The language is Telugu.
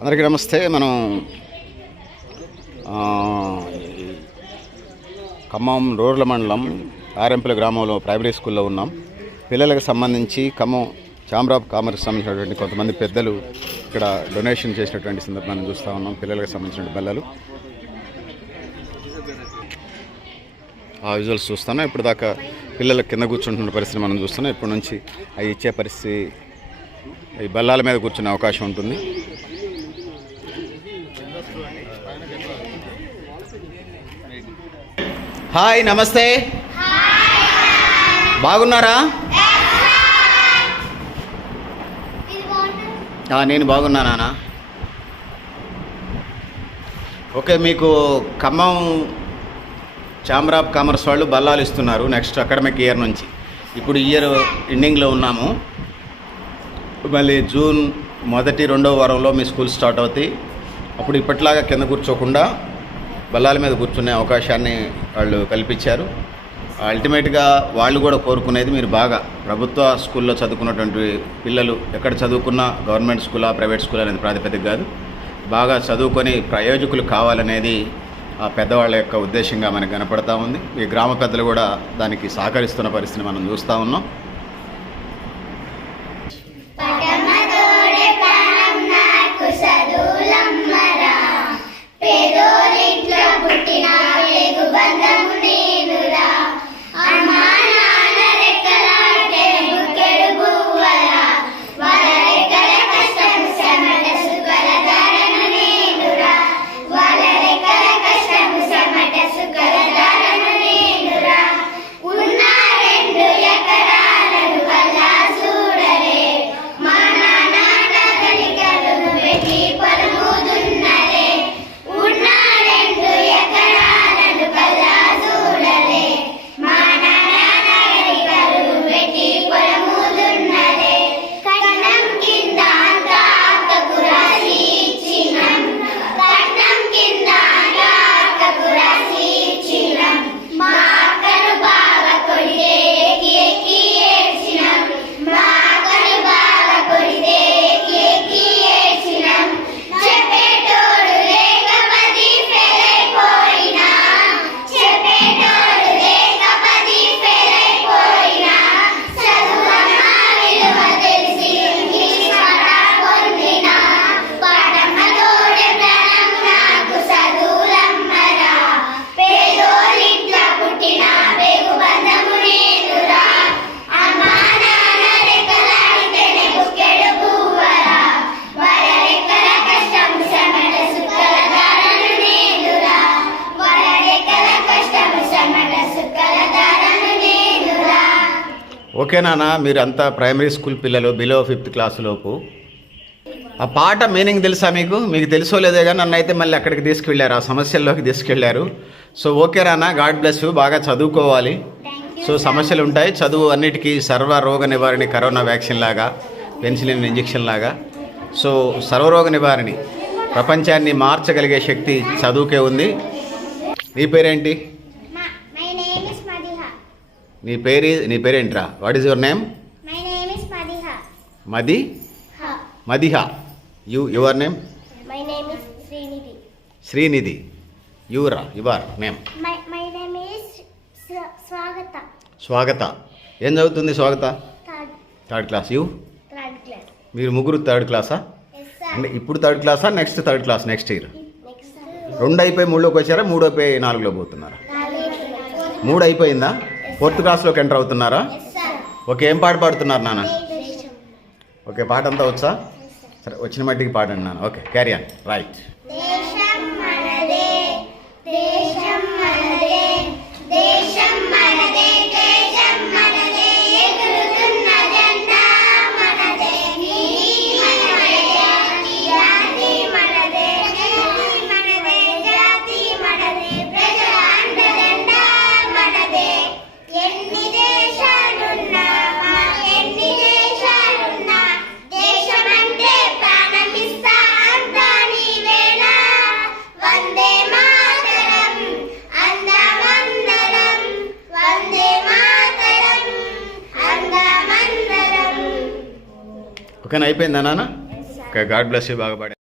అందరికీ నమస్తే. మనం ఖమ్మం రూరల్ మండలం ఆర్ఎంపల్లి గ్రామంలో ప్రైమరీ స్కూల్లో ఉన్నాం. పిల్లలకు సంబంధించి ఖమ్మం ఛాంబర్ ఆఫ్ కామర్స్కి సంబంధించినటువంటి కొంతమంది పెద్దలు ఇక్కడ డొనేషన్ చేసినటువంటి సందర్భాన్ని చూస్తూ ఉన్నాం. పిల్లలకు సంబంధించిన బల్లలు ఆ విజువల్స్ చూస్తున్నాం. ఇప్పుడు దాకా పిల్లల కింద కూర్చుంటున్న పరిస్థితి మనం చూస్తున్నాం. ఇప్పటి నుంచి అవి ఇచ్చే పరిస్థితి, ఈ బల్లాల మీద కూర్చునే అవకాశం ఉంటుంది. హాయ్, నమస్తే. బాగున్నారా? నేను బాగున్నా నాన్న. ఓకే, మీకు ఖమ్మం ఛాంబర్ ఆఫ్ కామర్స్ వాళ్ళు బల్లాలు ఇస్తున్నారు నెక్స్ట్ అకాడమిక్ ఇయర్ నుంచి. ఇప్పుడు ఇయర్ ఎండింగ్లో ఉన్నాము. మళ్ళీ జూన్ మొదటి రెండవ వారంలో మీ స్కూల్ స్టార్ట్ అవుతాయి. అప్పుడు ఇప్పట్లాగా కింద కూర్చోకుండా బల్లాల మీద కూర్చునే అవకాశాన్ని వాళ్ళు కల్పించారు. అల్టిమేట్గా వాళ్ళు కూడా కోరుకునేది మీరు బాగా ప్రభుత్వ స్కూల్లో చదువుకున్నటువంటి పిల్లలు ఎక్కడ చదువుకున్నా గవర్నమెంట్ స్కూలా ప్రైవేట్ స్కూల్ అనేది ప్రాతిపదిక కాదు, బాగా చదువుకొని ప్రయోజకులు కావాలనేది ఆ పెద్దవాళ్ళ యొక్క ఉద్దేశంగా మనకు కనపడతా ఉంది. ఈ గ్రామ పెద్దలు కూడా దానికి సహకరిస్తున్న పరిస్థితిని మనం చూస్తూ ఉన్నాం. ఓకే నాన్న, మీరు అంతా ప్రైమరీ స్కూల్ పిల్లలు బిలో 5th క్లాసులోపు. ఆ పాట మీనింగ్ తెలుసా మీకు? మీకు తెలుసో లేదో కానీ నన్ను అయితే మళ్ళీ అక్కడికి తీసుకెళ్ళారు, ఆ సమస్యల్లోకి తీసుకెళ్ళారు. సో ఓకే నాన్న, గాడ్ బ్లెస్ యూ. బాగా చదువుకోవాలి. సో సమస్యలు ఉంటాయి, చదువు అన్నిటికీ సర్వరోగ నివారణ, కరోనా వ్యాక్సిన్ లాగా, పెన్సిలిన్ ఇంజెక్షన్ లాగా. సో సర్వరోగ నివారణ, ప్రపంచాన్ని మార్చగలిగే శక్తి చదువుకే ఉంది. నీ పేరేంటి? నీ పేరేంట్రా? What is your name? Madiha. Your name? Srinidhi. Your name? Swagata. ఏం చదువుతుంది స్వాగత? Third class. మీరు ముగ్గురు థర్డ్ క్లాసా? అంటే ఇప్పుడు థర్డ్ క్లాసా, next third class next year? 2 అయిపోయి 3లోకి వచ్చారా? 3 అయిపోయి 4లో పోతున్నారా? 3 అయిపోయిందా? 4th క్లాస్లోకి ఎంటర్ అవుతున్నారా? ఓకే, ఏం పాట పాడుతున్నారు నాన్న? ఓకే, పాట అంతా వచ్చా? సరే, వచ్చిన మట్టికి పాడండి నాన్న. Okay, carry on. రైట్. ఓకేనా, అయిపోయిందా నాన్న? Okay, God bless you. బాగా పాడారు.